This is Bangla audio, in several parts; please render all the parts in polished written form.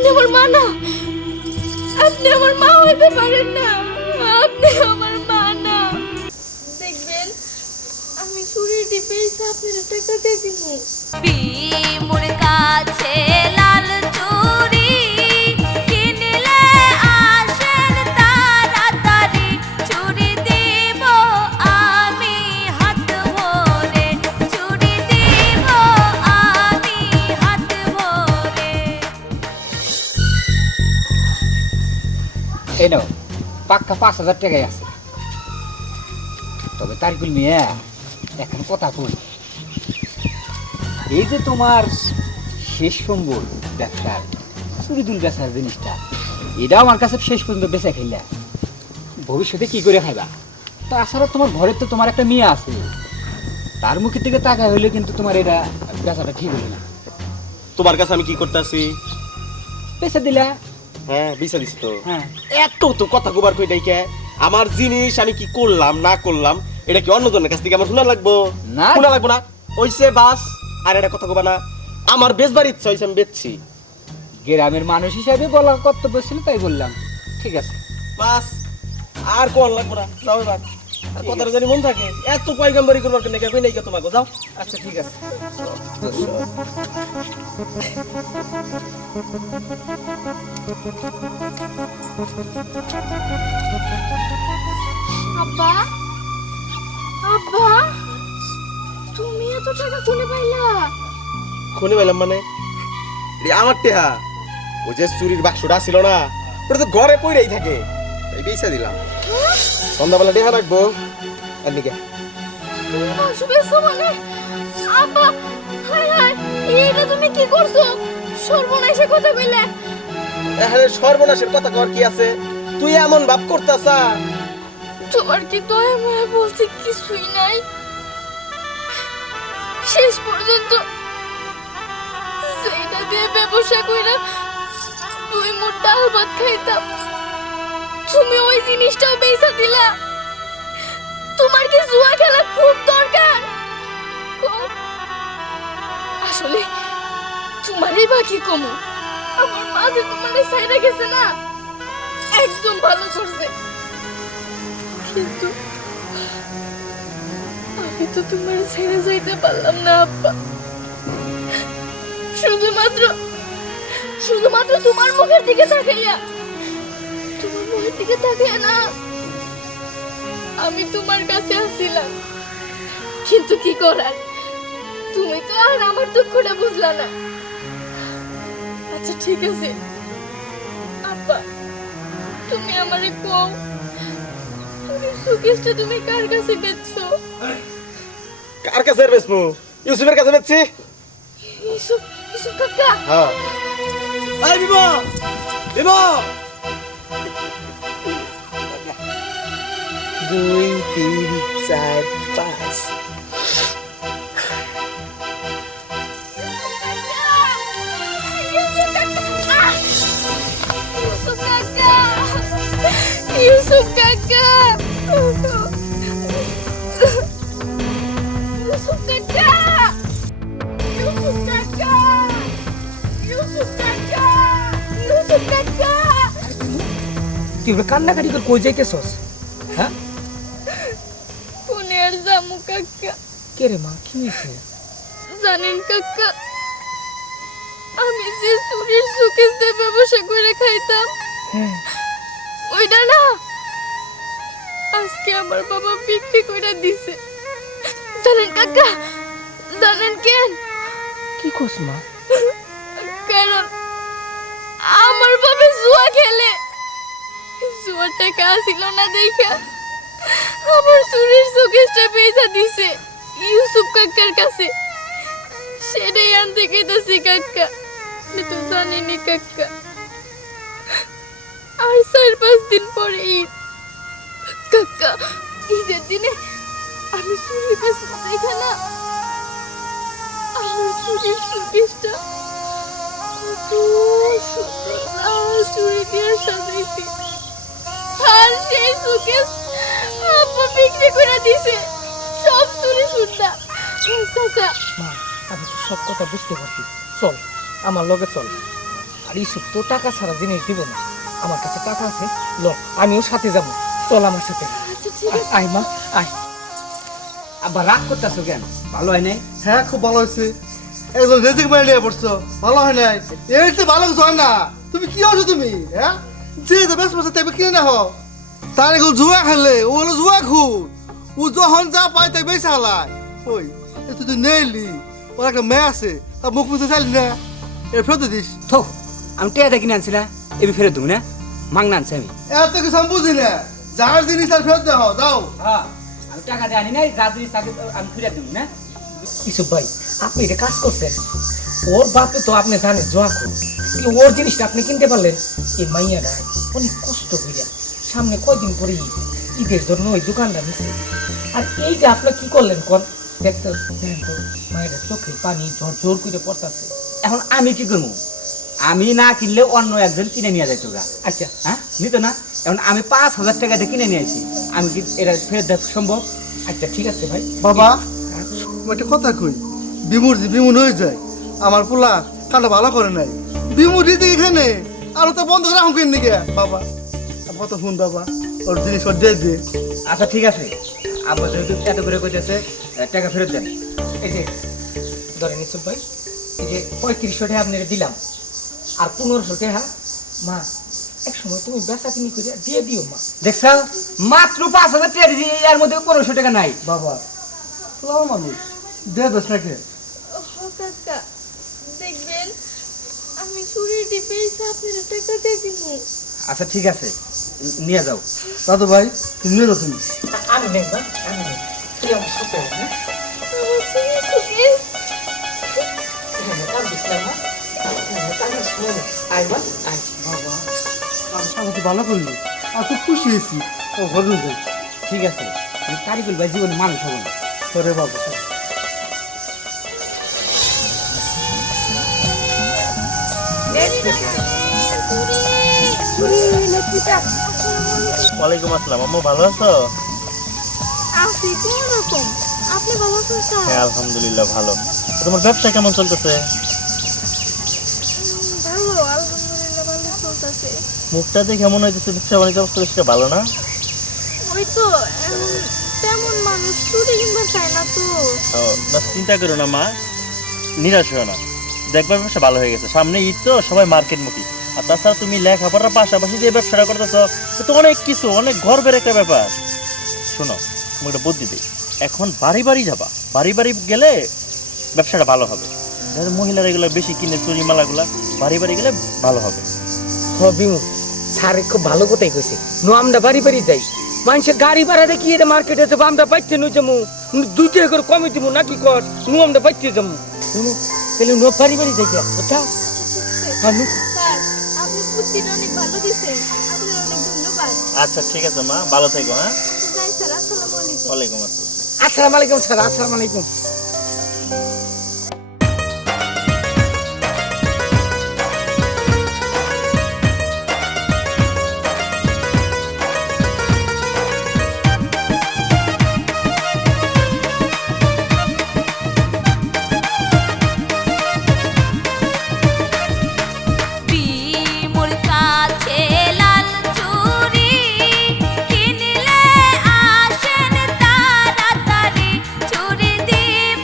আপনি আমার মা না, আপনি আমার মা হইতে পারেন না, আপনি আমার মা না। দেখবেন আমি চুরির ডিপে আপনার টাকা দিয়ে দিব। মোর কাছে লাল চুড়ি কিনলে আসেন তাড়াতাড়ি, চুড়ি দিব আমি হাত ভরে, চুড়ি দিব আমি হাত ভরে। এই নাও, পাক্কা 5,000 টাকাই আছে। তবে তারিকুল মিয়া এখন কথা কই, এই যে তোমার শেষ সম্বল ব্যবসার চুরি দুল বেচার জিনিসটা, এটাও আমার কাছে শেষ পর্যন্ত বেচা খাইলা, ভবিষ্যতে কি করে খাইবা? তাছাড়া তোমার ঘরে তো তোমার একটা মেয়ে আছে, তার মুখের দিকে তাকা হইলে কিন্তু তোমার এটা বেচাটা ঠিক হলো না। তোমার কাছে আমি কি করতেছি? বেচা দিলা। হ্যাঁ, বিচা দিছি তো। হ্যাঁ, এত তো কথা কবার কই ডাইকে, আমার জিনিস আমি কি করলাম না করলাম এটা কি অন্যজনের কাছ থেকে আমার শোনা লাগবো? না। শোনা লাগবো না, ওইসে বাস। আর এটা কথা কবা না, আমার বেচবার ইচ্ছা হইছে, আমি বেচছি। গ্রামের মানুষ হিসাবে বলা কর্তব্য ছিল, তাই বললাম। ঠিক আছে বাস, আর কোন লাগবো না, যাও এবার। আর কথাটা জানি মন থাকে, এত পয়গাম্বরি করবার কেন কই নাই তোমাকে, যাও। আচ্ছা ঠিক আছে। আব্বা, আব্বা, তুমি এত টাকা কোনে পাইলা? খুনে পাইলাম মানে? এটা আমার টেহা। ও যে চুরির বাক্সটা ছিল না, ওটা তো ঘরে পড়েই থাকে, এই বেচা দিলাম। সন্ধ্যাবেলা টেহা রাখবো আর নিকে। তুমি মাংস বেচছো মানে? আব্বা, হায় হায়, এটা তুমি কি করছো? সর্বনাশে কথা কইলে। এখানে সর্বনাশের কথা কর কি আছে? তুই এমন ভাব করতাছা। তোমার কি দয়া মায়া বলতে কিছুই নাই? শেষ পর্যন্ত সেইটা দিয়ে ব্যবসা কইরা 2 মুঠ ডাল ভাত খাইতাম, তুমি ওই জিনিসটাও বেচা দিলা। তোমার কি জুয়া খেলা খুব দরকার? কও। আসলে তোমারই বাকি কমু, আমার মা যে তোমারে ছাইরা গেছে না, একদম ভালো করছে। কিন্তু আমি তো তোমার ছেড়ে যাইতে পারলাম না আব্বা। শুধুমাত্র তোমার মুখের দিকে তাকাইয়া, তোমার মুখের দিকে তাকাইয়া না আমি তোমার কাছে আসছিলাম। কিন্তু কি করার, তুমি তো আর আমার দুঃখটা বুঝলা না। আচ্ছা ঠিক আছে আব্বা, তুমি আমারে কও, তুমি সুকেশটা তুমি কার কাছে বেচছো? কার কাছে বেচমু? ইউসুফের কাছে বেচছি। ইউসুফ, ইউসুফ কাকা। হ্যাঁ। এই বিবো, বিবো। 2 3 4 5। ইউসুফ কাকা, ইউসুফ কাকা, ইউসুফ কাকা, ইউসুফ কাকা, ইউসুফ কাকা, ইউসুফ কাকা। তুই ওরা কান্নাকাটি করে কই যাইতেছস? হ্যাঁ, কোনে আর যামু কাকা? কে রে মা, কি হয়েছে? জানেন কাকা, আমি যে চুরির সুকেশ দিয়ে ব্যবসা করে খাইতাম, হ্যাঁ, ওইটা না আজকে আমার বাবা বিক্রি করে দিছে। জানেন কাকা, জানেন কেন? কি কস মা? কারণ আমার বাবা জুয়া খেলে, জুয়ার টাকা আসিল না দেখা আমার চুরির সুকেশটা বেচা দিছে ইউসুফ কাকার কাছে। সেটাই আনতে গেছি কাকা। আপনি তো জানেনই কাকা, আর 4-5 দিন পরে ঈদ। কাকা, ঈদের দিনে আমি চুরি বেচবো দেখা না, আমার চুরির সুকেশটা কত সুন্দর লাল চুড়ি দিয়ে সাজাইছি, আর সেই সুকেশ আব্বা বিক্রি করে দিছে। সব চুরি শুনতা। চাচা, মা, আমি তো সব কথা বুঝতে পারছি। চল আমার লগে চল, আর ইসুক তো টাকা ছাড়া জিনিস দিব না। আমার কাছে টাকা আছে, ল আমিও সাথে যাবো, চল আমার সাথে। আচ্ছা ঠিক আছে। আয় মা আয়। আবার রাগ করতেছো কেন? ভালো হয় নাই? হ্যাঁ খুব ভালো হয়েছে। একজন রেজিক মারি নিয়ে পড়ছো, ভালো হয় নাই। এই তো ভালো কিছু হয় না। তুমি কি আছো তুমি? হ্যাঁ, যে যে বেশ বসে তাই কিনে না হো। তার এগুলো জুয়া খেলে, ও হলো জুয়া খুব। ও যখন যা পায় তাই বেশি হালায়। ওই তুই তো নেইলি, ওর একটা মেয়ে আছে, তার মুখ মুখে চাইলি না, এর ফেরত দিস। থো, আমি টেয়াটা কিনে আনছি না, এবি ফেরত দেবো না, মাংনা আনছি আমি। এত কিছু আমি বুঝি না, যার জিনিস আর ফেরত দেওয়া যাও। হ্যাঁ, আমি টাকা দিয়ে আনি নাই, যা জিনিস থাকে আমি ফিরে দেবো না। ইসুক ভাই, আপনি এটা কাজ করছেন। ওর বাপে তো আপনি জানেন জোয়া খুব, ওর জিনিসটা আপনি কিনতে পারলেন। এই মাইয়াটা অনেক কষ্ট করিয়া সামনে কয়দিন পরে ঈদের জন্য ওই দোকানটা নিচ্ছে। আর এই যে আপনি কি করলেন কোন দেখতে দেখেন তো, মায়ের চোখে পানি ঝড় জোর করে পড়তেছে। এখন আমি কি করবো? আমি না কিনলে অন্য একজন কিনে নিয়ে যাইতো গা। আচ্ছা হ্যাঁ, নিত না। এখন আমি 5,000 টাকা দিয়ে কিনে নিয়ে আসি, আমি কি এটা ফেরত দেওয়া সম্ভব? আচ্ছা ঠিক আছে ভাই। বাবা, আমি একটা কথা কই, বিমুর যে বিমুন হয়ে যায়, আমার পোলা কাটা ভালো করে নাই। বিমুর দিতে এখানে আর তো বন্ধ করে রাখুন কিনে গিয়া। বাবা কত ফোন বাবা, ওর জিনিস ওর দিয়ে দে। আচ্ছা ঠিক আছে, আব্বা যেহেতু এত করে কইতেছে, টাকা ফেরত দেন। এই যে ধরেন ইসুক ভাই, এই যে 3500 টাকা আপনাকে দিলাম, আর 1500 টাকা মা এক সময় তুমি বেচা কিনি করে দিয়ে দিও মা। দেখছ, মাত্র 5,000 টাকা দিয়েছি, এর মধ্যে 1500 টাকা নাই। বাবা পোলাও মানুষ, দে দোষ নাকি? ও কাকা, দেখবেন আমি চুরির ডিপে এসে আপনার টাকা দিয়ে দিব। আচ্ছা ঠিক আছে, নিয়ে যাও। দাদু ভাই তুমি নিয়ে যাও তুমি। আমি নেই মা, আমি নেই, তুই আমার সাথে আয়, হ্যাঁ? আমার চুরি সুকেস। হ্যাঁ, কাম দিস না মা। হ্যাঁ, কামের সময় নেই। আয় মা, আয়। বাবা আমি সাথে ভালো করলি, আর খুব খুশি হয়েছি। ও ঘরে যাই। ঠিক আছে, আমি কারিগর ভাই জীবনে মানুষ হবো না। সরে বাবা। ওয়ালাইকুম আসসালাম, আম্মু ভালো আছো? আছি কোন রকম, আপনি ভালো আছেন স্যার? হ্যাঁ আলহামদুলিল্লাহ ভালো। তো তোমার ব্যবসা কেমন চলতেছে? ভালো, আলহামদুলিল্লাহ ভালো চলতেছে। মুখটা দেখে মনে হইতেছে ব্যবসা বাণিজ্য অবস্থা বেশি ভালো না? ওই তো এখন তেমন মানুষ চুরি কিনতে চায় না তো। ও, না চিন্তা করো না মা, নিরাশ হও না, দেখবার ব্যবসা ভালো হয়ে গেছে। সামনে ঈদ তো, সবাই মার্কেটমুখী। আর তাছাড়া তুমি লেখাপড়ার পাশাপাশি যে ব্যবসাটা করতেছ, তো অনেক কিছু, অনেক গর্বের একটা ব্যাপার। শোনো, আমি একটা বুদ্ধি দিই, এখন বাড়ি বাড়ি যাবা, বাড়ি বাড়ি গেলে ব্যবসাটা ভালো হবে। যাদের মহিলারা এগুলো বেশি কিনে চুরি মালাগুলা, বাড়ি বাড়ি গেলে ভালো হবে। হ বিমু, স্যারে খুব ভালো কথাই কইছে। নো আমরা বাড়ি বাড়ি যাই, মানুষের গাড়ি ভাড়া দেখি এটা মার্কেটে যাবো, আমরা বাইতে নই যাবো, 2 টাকা করে কমে দিব নাকি কর, নো আমরা বাইতে যাবো। বিমু তাহলে নো বাড়ি বাড়ি যাই যা, বুঝছা? হ্যাঁ নু। স্যার, আপনি বুদ্ধিটা অনেক ভালো দিছেন, আপনার অনেক ধন্যবাদ। আচ্ছা ঠিক আছে মা, ভালো থেকো। হ্যাঁ, যাই স্যার, আসসালামু আলাইকুম। ওয়ালাইকুম আসসালাম। আসসালামু আলাইকুম স্যার, আসসালামু আলাইকুম। বিমুর কাছে লাল চুড়ি কিনলে আসেন তাড়াতাড়ি, চুড়ি দিব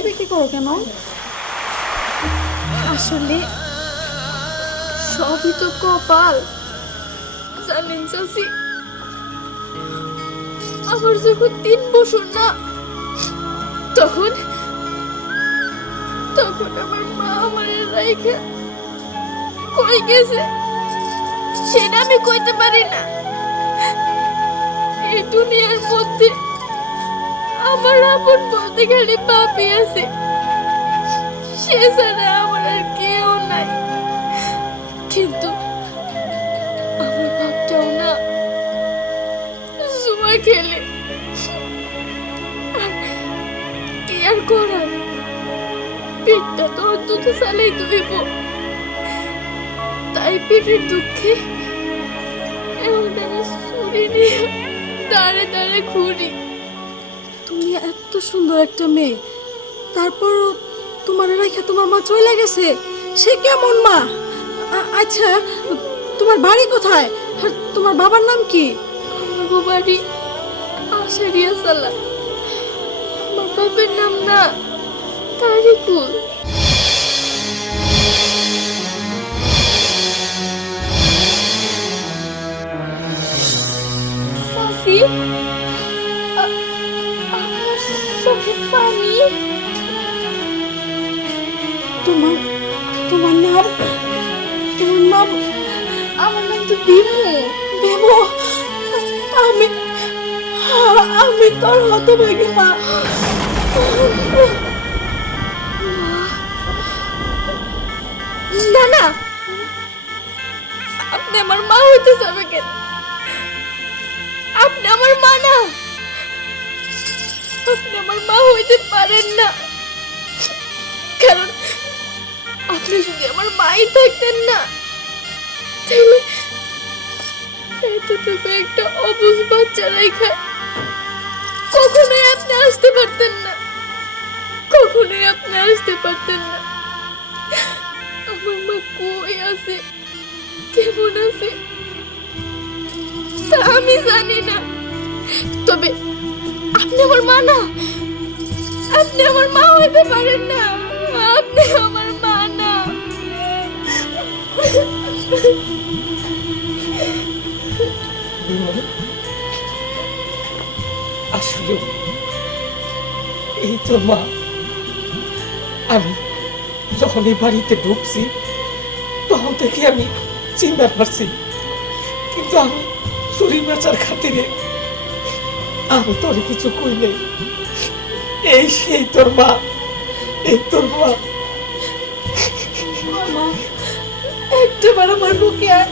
চুরি বিক্রি করো কেন? আসলে সবই তো কপাল, জানেন চাচি। আমার যখন 3 বছর না, তখন আমার মা আমার রাইখা কই গেছে সেটা আমি কইতে পারি না। এই দুনিয়ার মধ্যে আমার আপন বলতে খালি বাপই আছে, সে ছাড়া আমার আর কেউ নাই। কিন্তু আমার বাপটাও না জুয়া খেলে। আর কি আর করার, পেটটা তো অন্তত চালাই ধুইব। তাই পেটের দুঃখে এখন আমি চুরি নিয়ে দাঁড়ে দাঁড়ে ঘুরি। তুমি এত সুন্দর একটা মেয়ে, তারপরও তোমার রেখে তোমার মা চলে গেছে। সে কেমন মা? আচ্ছা, তোমার বাড়ি কোথায় আর তোমার বাবার নাম কি? আমার বাড়ি আশারিয়া সালা। আমার বাপের নাম না তারিকুল। সাসি, আমার চোখে পানি। তোমার তোমার নাম আমার নাম তো বিমু। বেবো। আমি তোর হতভাগী মা। না না, আপনি আমার মা হইতে যাবে কেন? আপনি আমার মা না, আপনি আমার মা হইতে পারেন না। কারণ আপনি যদি আমার মাই থাকতেন না, তাহলে এতটুকু একটা অবুঝ বাচ্চা রেখা কখনোই আপনি আসতে পারতেন না, কখনোই আপনি আসতে পারতেন না। আমার মা কই আছে, কেমন আছে তা আমি জানি না। তবে আপনি আমার মা না, আপনি আমার মা হইতে পারেন না, আপনি আমার মা না। আসলে এই তো মা, আমি যখন এই বাড়িতে ঢুকছি তখন থেকে আমি চিন্তা পারছি, কিন্তু আমি চুরি বেচার খাতিরে আমি তোর কিছু কই নাই। এই সেই তোর মা, এই তোর মা। মা, একটাবার আমার বুকে আয়।